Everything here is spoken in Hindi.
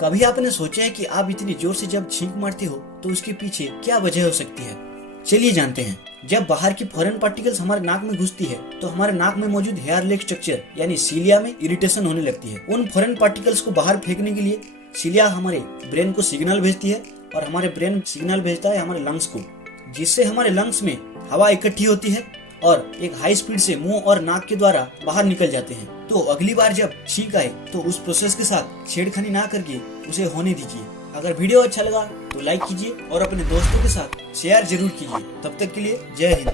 कभी आपने सोचा है कि आप इतनी जोर से जब छींक मारते हो तो उसके पीछे क्या वजह हो सकती है? चलिए जानते हैं। जब बाहर की फॉरेन पार्टिकल्स हमारे नाक में घुसती है तो हमारे नाक में मौजूद हेयर लेग स्ट्रक्चर यानी सीलिया में इरिटेशन होने लगती है। उन फॉरेन पार्टिकल्स को बाहर फेंकने के लिए सीलिया हमारे ब्रेन को सिग्नल भेजती है और हमारे ब्रेन सिग्नल भेजता है हमारे लंग्स को, जिससे हमारे लंग्स में हवा इकट्ठी होती है और एक हाई स्पीड से मुंह और नाक के द्वारा बाहर निकल जाते हैं। तो अगली बार जब छींक आए तो उस प्रोसेस के साथ छेड़खानी ना करके उसे होने दीजिए। अगर वीडियो अच्छा लगा तो लाइक कीजिए और अपने दोस्तों के साथ शेयर जरूर कीजिए। तब तक के लिए जय हिंद।